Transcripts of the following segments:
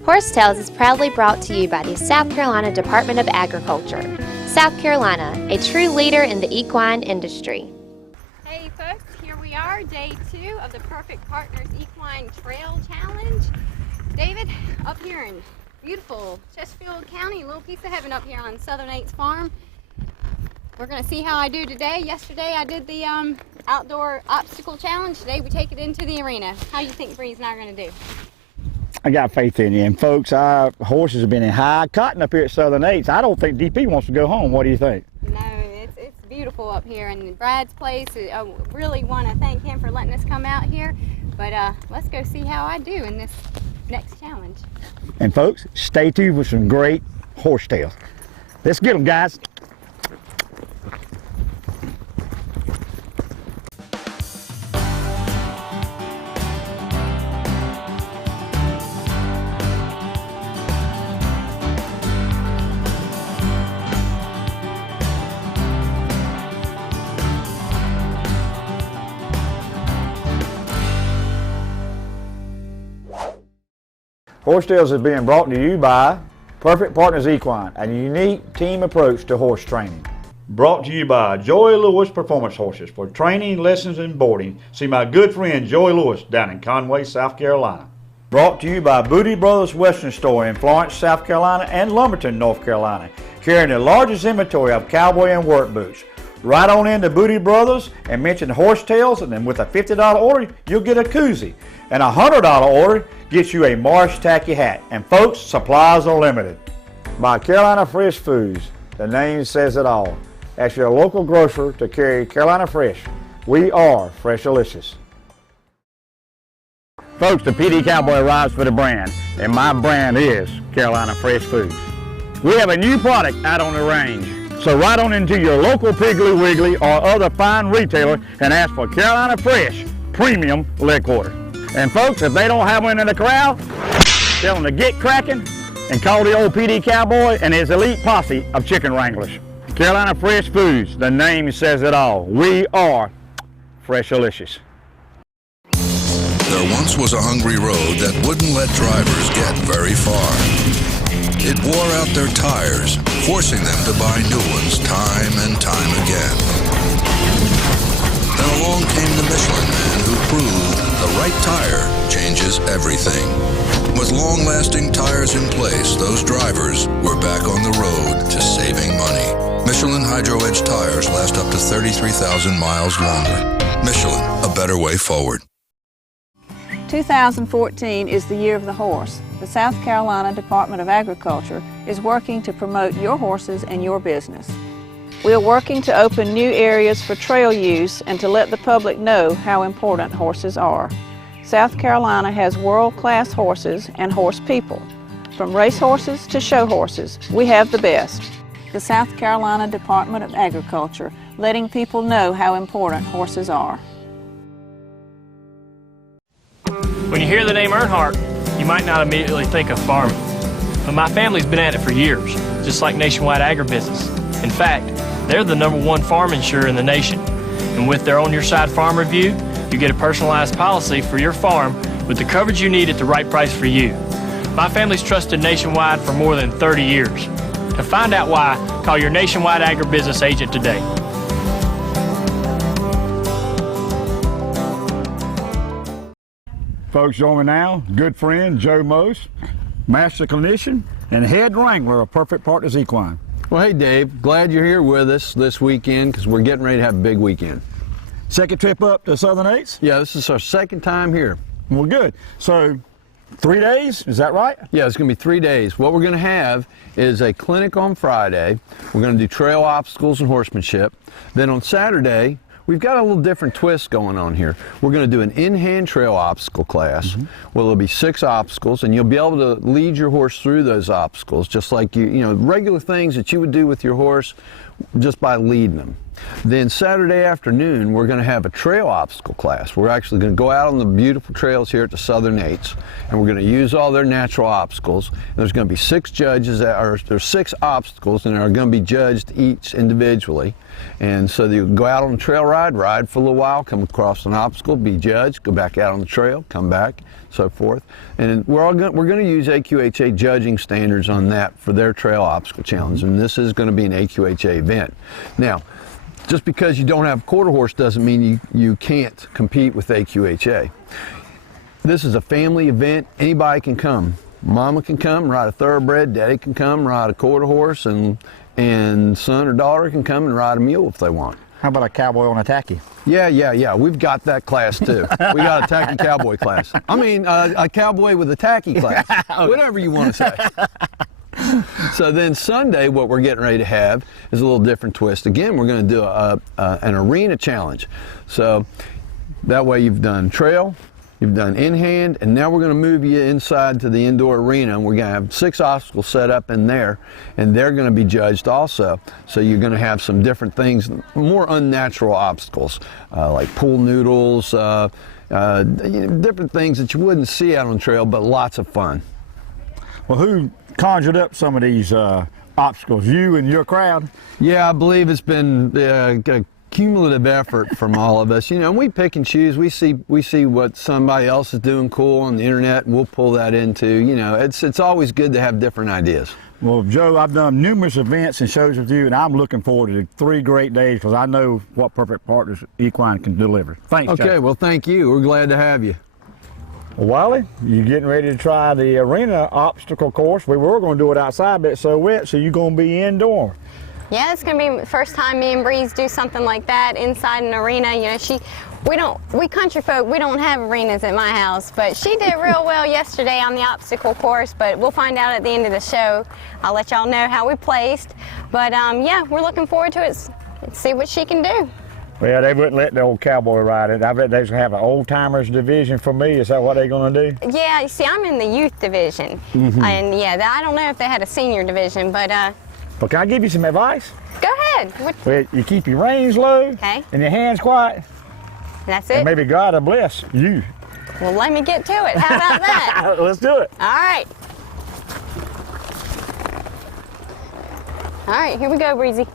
Horsetails is proudly brought to you by the South Carolina Department of Agriculture. South Carolina, a true leader in the equine industry. Hey folks, here we are, day 2 of the Perfect Partners Equine Trail Challenge. David, up here in beautiful Chesterfield County, a little piece of heaven up here on Southern 8's farm. We're going to see how I do today. Yesterday I did the outdoor obstacle challenge. Today we take it into the arena. How do you think Bree's and I are going to do? I got faith in you. And folks, our horses have been in high cotton up here at Southern 8's. I don't think DP wants to go home. What do you think? No, it's beautiful up here. And Brad's place, I really want to thank him for letting us come out here. But let's go see how I do in this next challenge. And folks, stay tuned for some great horsetails. Let's get them, guys. Horsetails is being brought to you by Perfect Partners Equine, a unique team approach to horse training. Brought to you by Joy Lewis Performance Horses. For training, lessons, and boarding, see my good friend Joy Lewis down in Conway, South Carolina. Brought to you by Booty Brothers Western Store in Florence, South Carolina and Lumberton, North Carolina, carrying the largest inventory of cowboy and work boots. Right on into Booty Brothers and mention Horsetails, and then with a $50 order, you'll get a koozie. And a $100 order gets you a Marsh tacky hat. And folks, supplies are limited. By Carolina Fresh Foods, the name says it all. Ask your local grocer to carry Carolina Fresh. We are Freshalicious. Folks, the PD Cowboy arrives for the brand, and my brand is Carolina Fresh Foods. We have a new product out on the range. So right on into your local Piggly Wiggly or other fine retailer and ask for Carolina Fresh Premium Leg Quarter. And folks, if they don't have one in the corral, tell them to get cracking and call the old PD Cowboy and his elite posse of chicken wranglers. Carolina Fresh Foods, the name says it all. We are Freshalicious. There once was a hungry road that wouldn't let drivers get very far. It wore out their tires, forcing them to buy new ones time and time again. Then along came the Michelin Man, who proved the right tire changes everything. With long-lasting tires in place, those drivers were back on the road to saving money. Michelin Hydro Edge tires last up to 33,000 miles longer. Michelin, a better way forward. 2014 is the year of the horse. The South Carolina Department of Agriculture is working to promote your horses and your business. We are working to open new areas for trail use and to let the public know how important horses are. South Carolina has world-class horses and horse people. From race horses to show horses, we have the best. The South Carolina Department of Agriculture, letting people know how important horses are. When you hear the name Earnhardt, you might not immediately think of farming. But my family's been at it for years, just like Nationwide Agribusiness. In fact, they're the #1 farm insurer in the nation. And with their On Your Side Farm Review, you get a personalized policy for your farm with the coverage you need at the right price for you. My family's trusted Nationwide for more than 30 years. To find out why, call your Nationwide Agribusiness agent today. Folks, join me now, good friend Joe Mose, master clinician and head wrangler of Perfect Partners Equine. Well, hey Dave, glad you're here with us this weekend because we're getting ready to have a big weekend. Second trip up to Southern 8's? Yeah, this is our second time here. Well, good. So 3 days, is that right? Yeah, it's going to be 3 days. What we're going to have is a clinic on Friday. We're going to do trail obstacles and horsemanship. Then on Saturday, we've got a little different twist going on here. We're going to do an in-hand trail obstacle class. Well, there'll be 6 obstacles, and you'll be able to lead your horse through those obstacles, just like you know, regular things that you would do with your horse just by leading them. Then Saturday afternoon, we're going to have a trail obstacle class. We're actually going to go out on the beautiful trails here at the Southern 8's, and we're going to use all their natural obstacles. And there's going to be 6 judges, there's 6 obstacles, and they're going to be judged each individually. And so you go out on a trail ride for a little while, come across an obstacle, be judged, go back out on the trail, come back, so forth. And we're going to use AQHA judging standards on that for their trail obstacle challenge, and this is going to be an AQHA event. Now, just because you don't have a quarter horse doesn't mean you can't compete with AQHA. This is a family event. Anybody can come. Mama can come, ride a thoroughbred. Daddy can come, ride a quarter horse, and son or daughter can come and ride a mule if they want. How about a cowboy on a tacky? Yeah. We've got that class too. We got a tacky cowboy class. I mean, a cowboy with a tacky class. Whatever you want to say. So then Sunday, what we're getting ready to have is a little different twist. Again, we're going to do an arena challenge. So that way you've done trail, you've done in-hand, and now we're going to move you inside to the indoor arena, and we're going to have 6 obstacles set up in there, and they're going to be judged also. So you're going to have some different things, more unnatural obstacles, like pool noodles, different things that you wouldn't see out on trail, but lots of fun. Well, who conjured up some of these obstacles? You and your crowd? Yeah, I believe it's been a cumulative effort from all of us. You know, we pick and choose. We see what somebody else is doing cool on the internet, and we'll pull that into. You know, it's always good to have different ideas. Well, Joe, I've done numerous events and shows with you, and I'm looking forward to 3 great days because I know what Perfect Partners Equine can deliver. Thanks, Okay, Joe. well, thank you. We're glad to have you. Well, Wiley, you getting ready to try the arena obstacle course? We were going to do it outside, but it's so wet, so you're going to be indoor. Yeah, it's going to be the first time me and Breeze do something like that inside an arena. You know, we country folk, we don't have arenas at my house, but she did real well yesterday on the obstacle course, but we'll find out at the end of the show. I'll let y'all know how we placed. But yeah, we're looking forward to it. Let's see what she can do. Well, they wouldn't let the old cowboy ride it. I bet they're going to have an old-timers division for me. Is that what they're going to do? Yeah, you see, I'm in the youth division. And yeah, I don't know if they had a senior division, but Well, can I give you some advice? go ahead. Well, you keep your reins low Okay. and your hands quiet, That's and it. maybe God will bless you. Well, let me get to it. How about that? Let's do it. All right. All right, here we go, Breezy.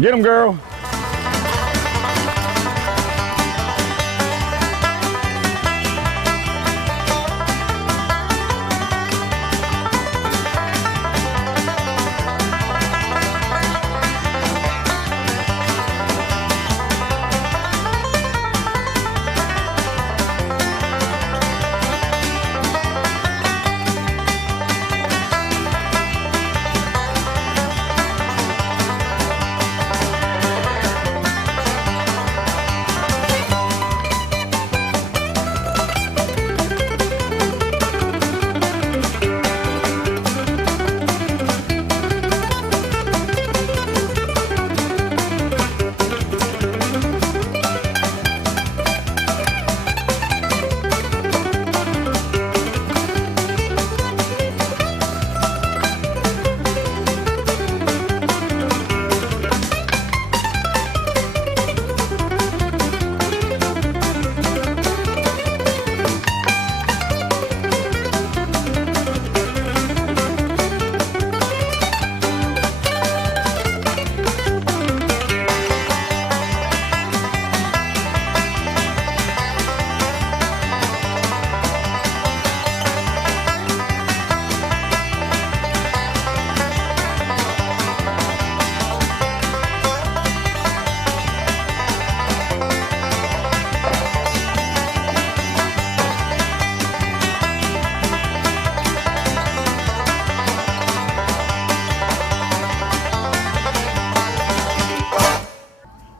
Get them, girl.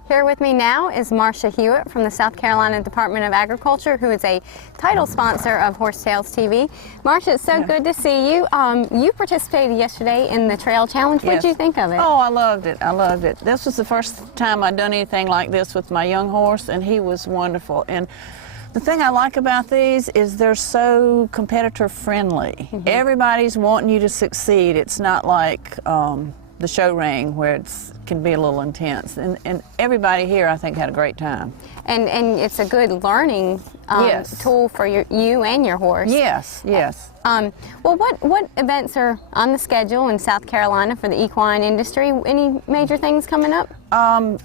Here with me now is Marcia Hewitt from the South Carolina Department of Agriculture, who is a title sponsor of Horsetails TV. Marcia, it's so good to see you. You participated yesterday in the Trail Challenge. What did you think of it? Oh, I loved it. I loved it. This was the first time I'd done anything like this with my young horse, and he was wonderful. And the thing I like about these is they're so competitor friendly. Everybody's wanting you to succeed. It's not like the show ring where it's can be a little intense. And everybody here, I think, had a great time. And it's a good learning Yes. tool for you and your horse. Yes, yes. Well, what events are on the schedule in South Carolina for the equine industry? Any major things coming up?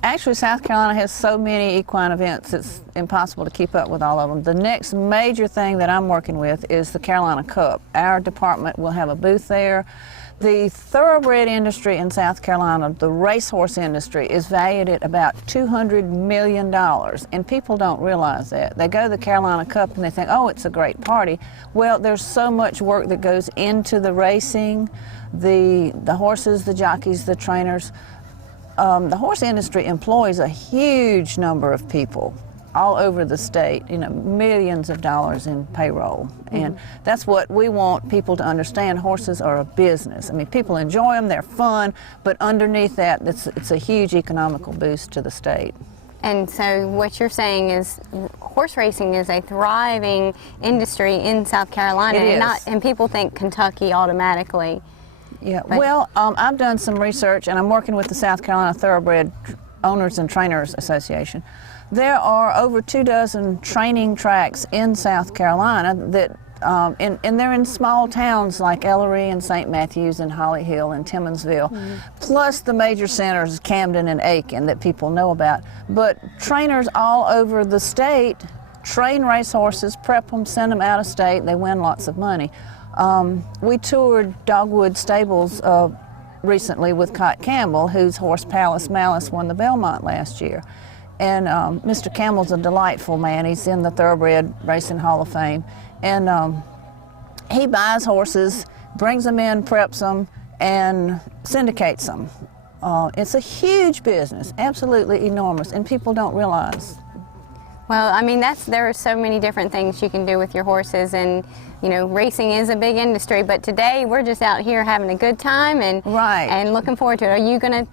Actually, South Carolina has so many equine events, it's impossible to keep up with all of them. The next major thing that I'm working with is the Carolina Cup. Our department will have a booth there. The thoroughbred industry in South Carolina, the racehorse industry, is valued at about $200 million, and people don't realize that. They go to the Carolina Cup and they think, oh, it's a great party. Well, there's so much work that goes into the racing, the horses, the jockeys, the trainers. The horse industry employs a huge number of people all over the state, you know, millions of dollars in payroll. And that's what we want people to understand. Horses are a business. I mean, people enjoy them, they're fun, but underneath that, it's a huge economical boost to the state. And so what you're saying is horse racing is a thriving industry in South Carolina. It is. And people think Kentucky automatically. Yeah, But- well, I've done some research, and I'm working with the South Carolina Thoroughbred Owners and Trainers Association. There are over 24 training tracks in South Carolina that, and they're in small towns like Ellery and St. Matthews and Holly Hill and Timmonsville, plus the major centers, Camden and Aiken, that people know about. But trainers all over the state train racehorses, prep them, send them out of state, they win lots of money. We toured Dogwood Stables recently with Cott Campbell, whose horse Palace Malice won the Belmont last year. And Mr. Campbell's a delightful man. He's in the Thoroughbred Racing Hall of Fame. And he buys horses, brings them in, preps them, and syndicates them. It's a huge business, absolutely enormous, and people don't realize. Well, I mean, there are so many different things you can do with your horses, and you know, racing is a big industry. But today we're just out here having a good time and Right. and looking forward to it. Are you gonna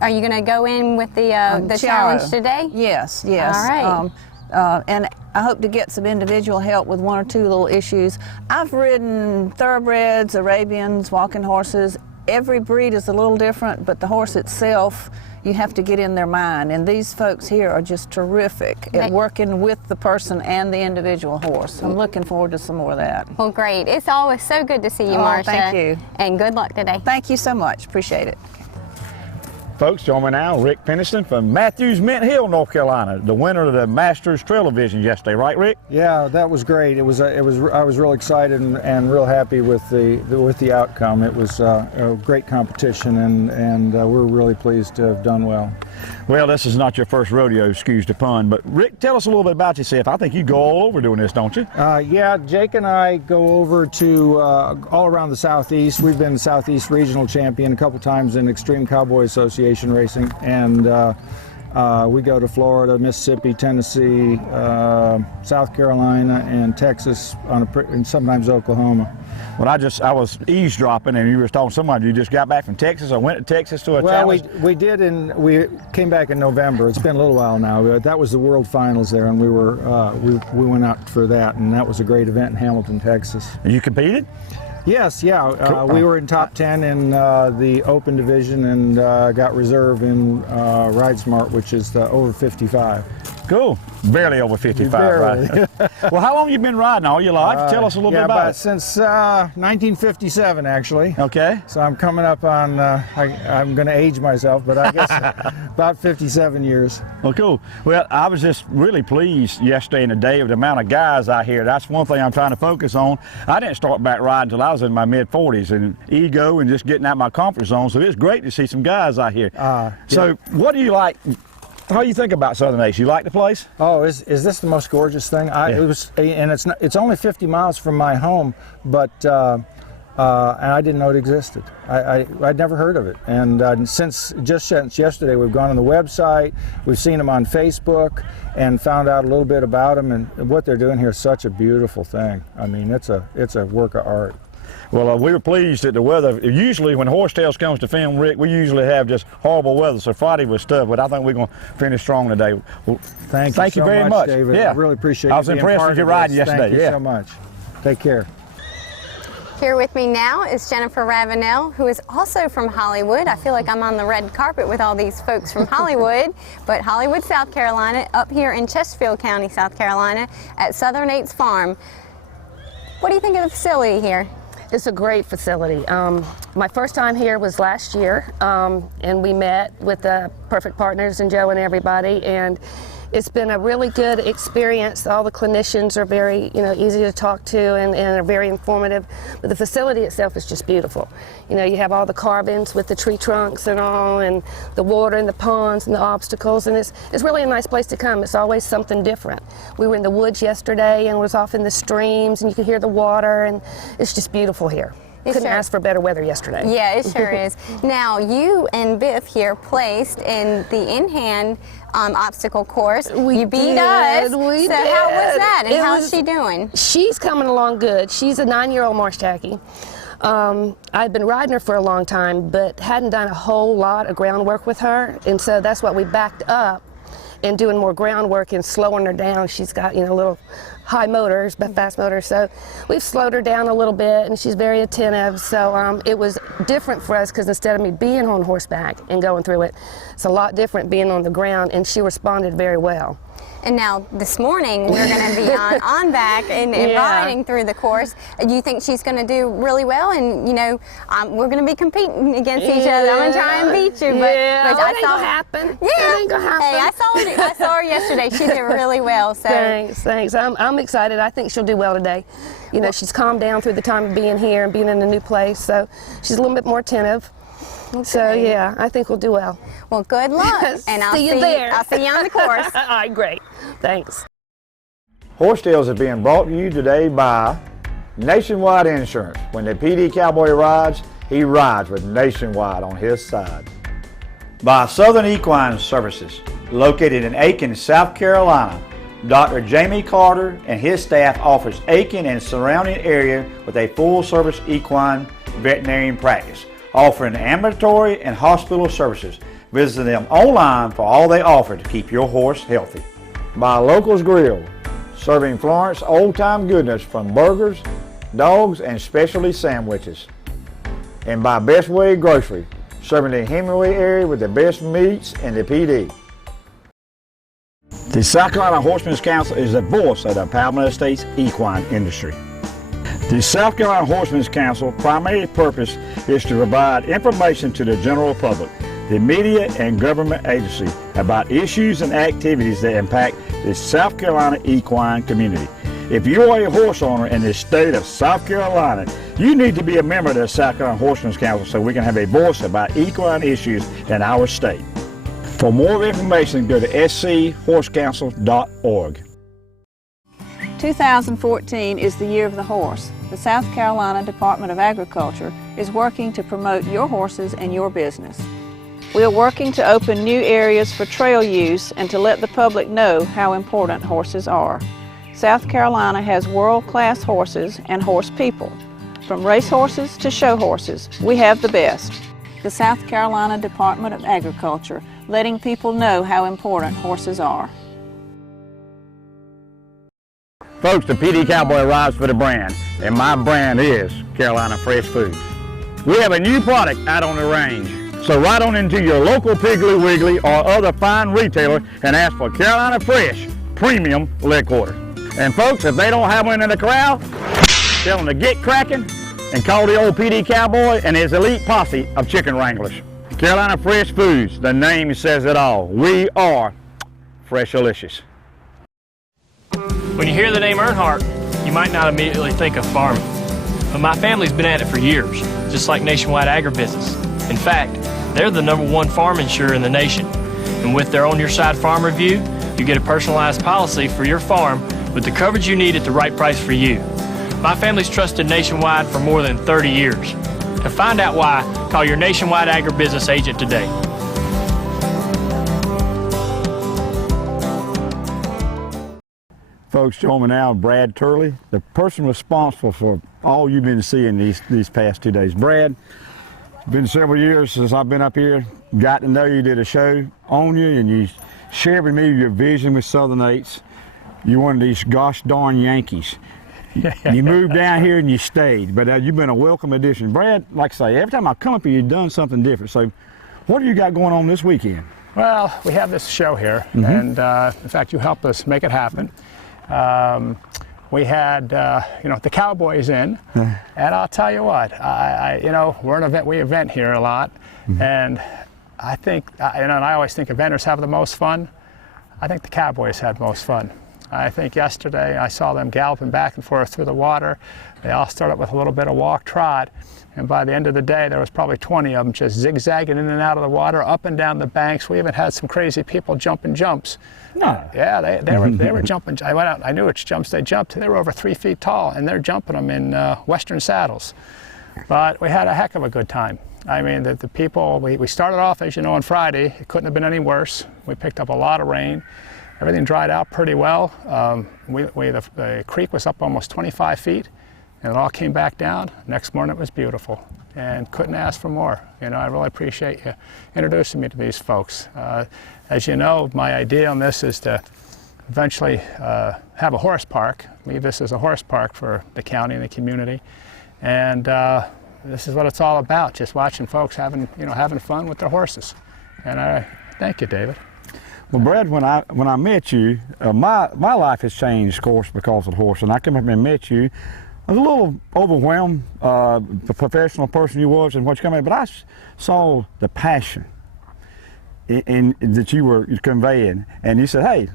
Are you gonna go in with the Tiara. challenge today? Yes. All right. And I hope to get some individual help with one or two little issues. I've ridden thoroughbreds, Arabians, walking horses. Every breed is a little different, but the horse itself, you have to get in their mind. And these folks here are just terrific at working with the person and the individual horse. I'm looking forward to some more of that. Well, great. It's always so good to see you, Oh, Marcia. thank you. And good luck today. Thank you so much. Appreciate it. Folks, join me now, Rick Peniston from Matthews Mint Hill, North Carolina, the winner of the Masters Trail Division yesterday, right, Rick? Yeah, that was great. I was real excited and real happy with the outcome. It was a great competition, and we're really pleased to have done well. Well, this is not your first rodeo, excuse the pun, but Rick, tell us a little bit about yourself. I think you go all over doing this, don't you? Yeah, Jake and I go over to all around the Southeast. We've been the Southeast Regional Champion a couple times in Extreme Cowboy Association racing, and we go to Florida, Mississippi, Tennessee, South Carolina, and Texas, and sometimes Oklahoma. Well, I was eavesdropping, and you were talking to somebody. You just got back from Texas, or went to Texas to a challenge? We did, and we came back in November. It's been a little while now. That was the World Finals there, and we went out for that, and that was a great event in Hamilton, Texas. You competed? Yes, yeah. Cool. We were in top 10 in the Open division, and got reserve in Ride Smart, which is the over 55. Cool. Barely over 55, Barely. right? Well, how long have you been riding all your life? Tell us a little bit about it. Since 1957, actually. Okay. So I'm coming up on, I'm going to age myself, but I guess about 57 years. Well, cool. Well, I was just really pleased yesterday and today with the amount of guys out here. That's one thing I'm trying to focus on. I didn't start back riding until I was in my mid-40s, and ego and just getting out my comfort zone. So it's great to see some guys out here. So what do you like? How do you think about Southern Ace? You like the place? Oh, is this the most gorgeous thing? It was, and it's only 50 miles from my home, but and I didn't know it existed. I'd never heard of it, and since yesterday, we've gone on the website, we've seen them on Facebook, and found out a little bit about them, and what they're doing here is such a beautiful thing. I mean, it's a work of art. Well, we were pleased that the weather, usually when Horsetails comes to film, Rick, we usually have just horrible weather, so Friday was tough, but I think we're going to finish strong today. Well, thank you so very much, David. Yeah. I really appreciate it. I was impressed with your riding yesterday. Thank you so much. Take care. Here with me now is Jennifer Ravenel, who is also from Hollywood. I feel like I'm on the red carpet with all these folks from Hollywood, but Hollywood, South Carolina, up here in Chesterfield County, South Carolina, at Southern 8's Farm. What do you think of the facility here? It's a great facility. My first time here was last year, and we met with the Perfect Partners and Joe and everybody, and it's been a really good experience. All the clinicians are very, easy to talk to and are very informative. But the facility itself is just beautiful. You have all the carbons with the tree trunks and all, and the water and the ponds and the obstacles, and it's really a nice place to come. It's always something different. We were in the woods yesterday and was off in the streams, and you could hear the water, and it's just beautiful here. Couldn't ask for better weather yesterday. Yeah, it sure is. Now, you and Biff here placed in the in-hand obstacle course. You beat us. We did. How was that, and how's she doing? She's coming along good. She's a 9-year-old marsh tacky. I'd been riding her for a long time, but hadn't done a whole lot of groundwork with her, and so that's why we backed up and doing more groundwork and slowing her down. She's got, little high motors, but fast motors, so we've slowed her down a little bit, and she's very attentive. So it was different for us because instead of me being on horseback and going through it, it's a lot different being on the ground, and she responded very well. And now this morning we're going to be on back and riding through the course. Do you think she's going to do really well? And we're going to be competing against each other. I'm going to try and beat you, but I ain't gonna happen. Yeah, it ain't gonna happen. Hey, I saw her yesterday. She did really well. So thanks. I'm excited. I think she'll do well today. She's calmed down through the time of being here and being in a new place, so she's a little bit more attentive. Okay. So yeah, I think we'll do well. Well, good luck, and I'll see you there. I'll see you on the course. All right, great. Thanks. Horse Tales is being brought to you today by Nationwide Insurance. When the PD Cowboy rides, he rides with Nationwide on his side. By Southern Equine Services, located in Aiken, South Carolina. Dr. Jamie Carter and his staff offers Aiken and surrounding area with a full-service equine veterinarian practice, offering ambulatory and hospital services. Visit them online for all they offer to keep your horse healthy. By Locals Grill, serving Florence old-time goodness from burgers, dogs, and specialty sandwiches. And by Best Way Grocery, serving the Hemingway area with the best meats in the PD. The South Carolina Horsemen's Council is the voice of the Palmetto Estates equine industry. The South Carolina Horsemen's Council primary purpose is to provide information to the general public, the media and government agency about issues and activities that impact the South Carolina equine community. If you are a horse owner in the state of South Carolina, you need to be a member of the South Carolina Horsemen's Council so we can have a voice about equine issues in our state. For more information, go to schorseCouncil.org. 2014 is the year of the horse. The South Carolina Department of Agriculture is working to promote your horses and your business. We are working to open new areas for trail use and to let the public know how important horses are. South Carolina has world-class horses and horse people. From race horses to show horses, we have the best. The South Carolina Department of Agriculture, letting people know how important horses are. Folks, the PD Cowboy rides for the brand, and my brand is Carolina Fresh Foods. We have a new product out on the range, so ride on into your local Piggly Wiggly or other fine retailer and ask for Carolina Fresh Premium Leg Quarter. And folks, if they don't have one in the corral, tell them to get cracking and call the old PD Cowboy and his elite posse of chicken wranglers. Carolina Fresh Foods, the name says it all. We are Freshalicious. When you hear the name Earnhardt, you might not immediately think of farming. But my family's been at it for years, just like Nationwide Agribusiness. In fact, they're the #1 farm insurer in the nation. And with their On Your Side Farm Review, you get a personalized policy for your farm with the coverage you need at the right price for you. My family's trusted Nationwide for more than 30 years. To find out why, call your Nationwide Agribusiness agent today. Folks, join me now, Brad Turley, the person responsible for all you've been seeing these past 2 days. Brad, it's been several years since I've been up here, got to know you, did a show on you, and you shared with me your vision with Southern 8's. You're one of these gosh darn Yankees. You moved down here and you stayed, but you've been a welcome addition. Brad, like I say, every time I come up here, you've done something different. So what do you got going on this weekend? Well, we have this show here, and in fact, you helped us make it happen. We had, the Cowboys in, and I'll tell you what, we event here a lot, and I think, and I always think eventers have the most fun. I think the Cowboys had most fun. I think yesterday I saw them galloping back and forth through the water. They all started with a little bit of walk trot, and by the end of the day there was probably 20 of them just zigzagging in and out of the water, up and down the banks. We even had some crazy people jumping jumps. No. Yeah, they were jumping. I went out, I knew which jumps they jumped. They were over 3 feet tall, and they're jumping them in Western saddles. But we had a heck of a good time. I mean, the people, we started off, as you know, on Friday. It couldn't have been any worse. We picked up a lot of rain. Everything dried out pretty well. The creek was up almost 25 feet, and it all came back down. Next morning it was beautiful, and couldn't ask for more. I really appreciate you introducing me to these folks. As you know, my idea on this is to eventually have a horse park, leave this as a horse park for the county and the community, and this is what it's all about, just watching folks having fun with their horses. And I thank you, David. Well, Brad, when I met you, my life has changed, of course, because of the horse. And I came up and met you. I was a little overwhelmed, the professional person you was and what you come in, but I saw the passion that you were conveying. And you said, hey,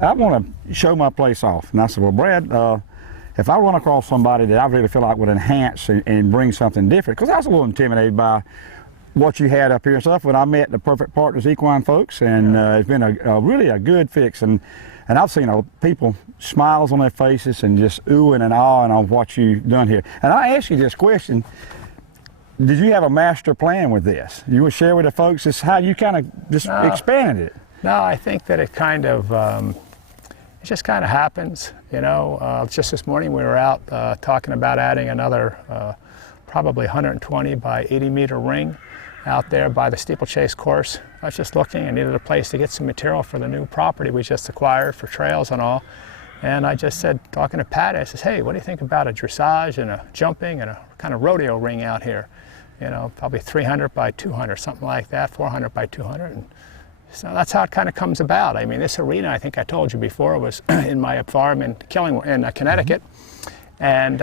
I want to show my place off. And I said, well, Brad, if I run across somebody that I really feel like would enhance and bring something different, because I was a little intimidated by what you had up here and stuff when I met the Perfect Partners Equine folks, and it's been really a good fix, and I've seen people smiles on their faces and just oohing and ahhing on what you've done here. And I ask you this question, did you have a master plan with this? You would share with the folks just how you kind of just expanded it? No, I think that it kind of, it just kind of happens, Just this morning we were out talking about adding another probably 120 by 80 meter ring out there by the steeplechase course. I was just looking, I needed a place to get some material for the new property we just acquired for trails and all. And I just said, talking to Pat, I says, hey, what do you think about a dressage and a jumping and a kind of rodeo ring out here? Probably 300 by 200, something like that, 400 by 200. And so that's how it kind of comes about. I mean, this arena, I think I told you before, was in my farm in Connecticut. And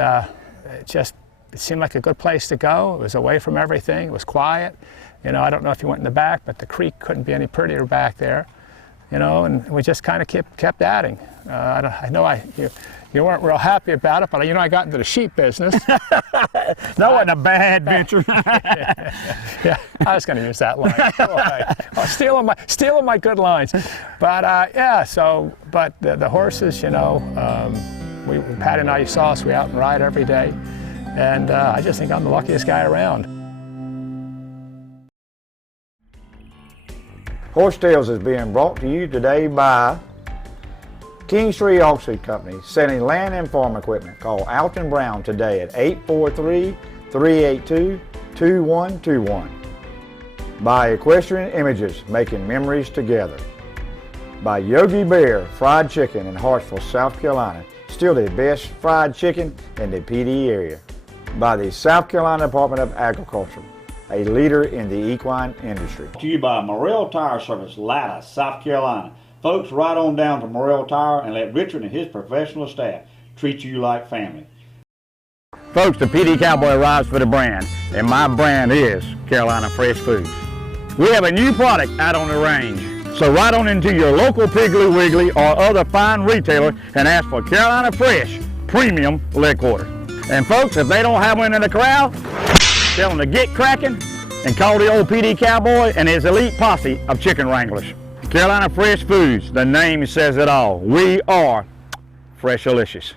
it seemed like a good place to go. It was away from everything. It was quiet. I don't know if you went in the back, but the creek couldn't be any prettier back there. And we just kind of kept adding. I know you weren't real happy about it, but I got into the sheep business. That wasn't a bad venture. Yeah, I was going to use that line. Stealing my good lines. But but the horses, Pat and I, you saw us, we out and ride every day. And I just think I'm the luckiest guy around. Horse Tales is being brought to you today by Kingstree Auction Company, selling land and farm equipment. Call Alton Brown today at 843-382-2121. By Equestrian Images, making memories together. By Yogi Bear Fried Chicken in Hartsville, South Carolina. Still the best fried chicken in the PD area. By the South Carolina Department of Agriculture, a leader in the equine industry. To you by Morrell Tire Service, Latta, South Carolina. Folks, ride on down to Morrell Tire and let Richard and his professional staff treat you like family. Folks, the PD Cowboy arrives for the brand, and my brand is Carolina Fresh Foods. We have a new product out on the range, so ride on into your local Piggly Wiggly or other fine retailer and ask for Carolina Fresh Premium Leg Quarter. And folks, if they don't have one in the corral, tell them to get cracking and call the old PD Cowboy and his elite posse of chicken wranglers. Carolina Fresh Foods, the name says it all. We are Freshalicious.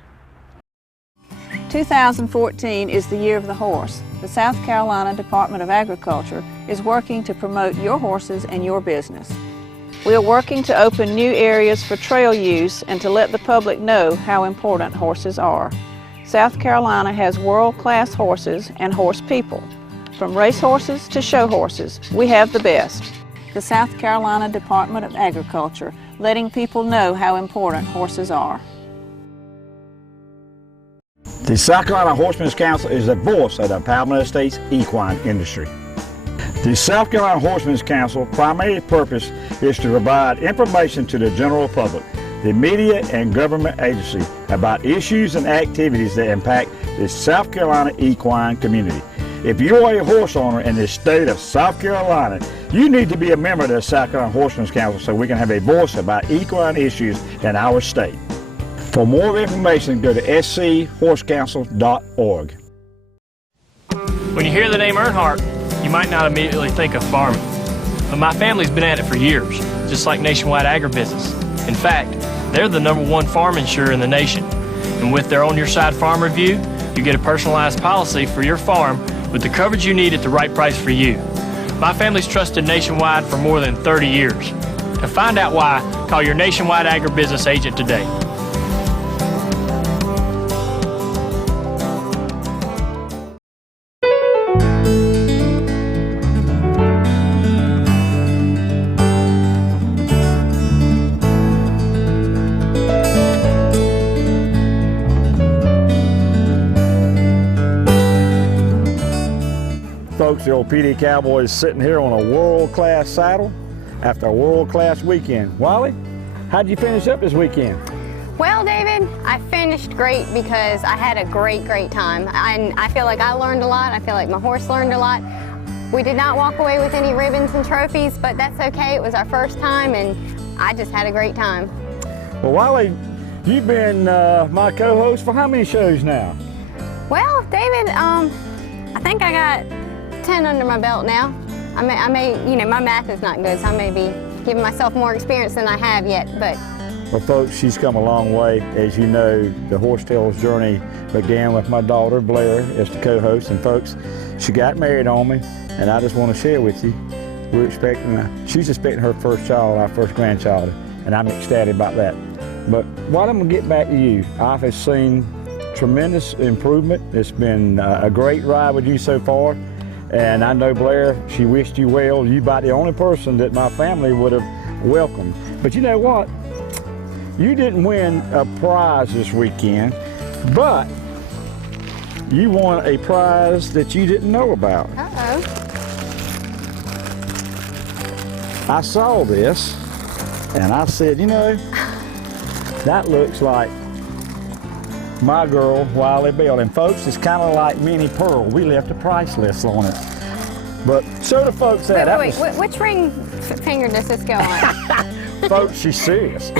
2014 is the year of the horse. The South Carolina Department of Agriculture is working to promote your horses and your business. We are working to open new areas for trail use and to let the public know how important horses are. South Carolina has world-class horses and horse people. From race horses to show horses, we have the best. The South Carolina Department of Agriculture, letting people know how important horses are. The South Carolina Horsemen's Council is the voice of the Palmetto Estates equine industry. The South Carolina Horsemen's Council primary purpose is to provide information to the general public, the media and government agencies about issues and activities that impact the South Carolina equine community. If you are a horse owner in the state of South Carolina, you need to be a member of the South Carolina Horsemen's Council so we can have a voice about equine issues in our state. For more information, go to schhorsecouncil.org. When you hear the name Earnhardt, you might not immediately think of farming. But my family's been at it for years, just like Nationwide Agribusiness. In fact, they're the #1 farm insurer in the nation. And with their On Your Side Farm Review, you get a personalized policy for your farm with the coverage you need at the right price for you. My family's trusted Nationwide for more than 30 years. To find out why, call your Nationwide Agribusiness agent today. Folks, the old PD Cowboy is sitting here on a world-class saddle after a world-class weekend. Wally, how'd you finish up this weekend? Well, David, I finished great because I had a great time. I feel like I learned a lot. I feel like my horse learned a lot. We did not walk away with any ribbons and trophies, but that's okay. It was our first time, and I just had a great time. Well, Wally, you've been my co-host for how many shows now? Well, David, I think I got 10 under my belt now. I may, you know, my math is not good, so I may be giving myself more experience than I have yet, but. Well, folks, she's come a long way. As you know, the Horse Tales journey began with my daughter, Blair, as the co-host, and folks, she got married on me, and I just want to share with you, she's expecting her first child, our first grandchild, and I'm ecstatic about that. But while I'm gonna get back to you, I have seen tremendous improvement. It's been a great ride with you so far. And I know Blair, she wished you well. You're about the only person that my family would have welcomed. But you know what? You didn't win a prize this weekend, but you won a prize that you didn't know about. Uh-oh. I saw this, and I said, you know, that looks like my girl, Wiley Bell. And folks, it's kind of like Minnie Pearl. We left a price list on it. But show the folks that. Wait, which ring finger does this go on? Folks, she's serious.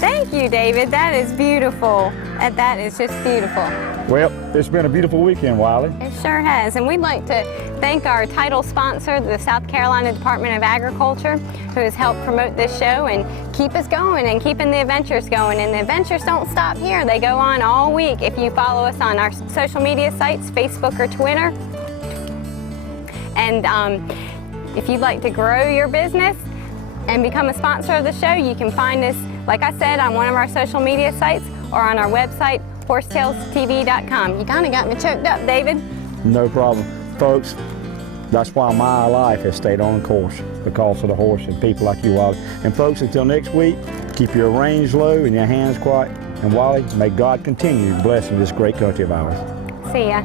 Thank you, David. That is beautiful. That is just beautiful. Well, it's been a beautiful weekend, Wiley. It sure has. And we'd like to thank our title sponsor, the South Carolina Department of Agriculture, who has helped promote this show and keep us going and keeping the adventures going. And the adventures don't stop here. They go on all week. If you follow us on our social media sites, Facebook or Twitter. And if you'd like to grow your business and become a sponsor of the show, you can find us, like I said, on one of our social media sites or on our website, horsetalestv.com. You kind of got me choked up, David. No problem. Folks, that's why my life has stayed on course, because of the horse and people like you, Wally. And folks, until next week, keep your reins low and your hands quiet. And Wally, may God continue blessing this great country of ours. See ya.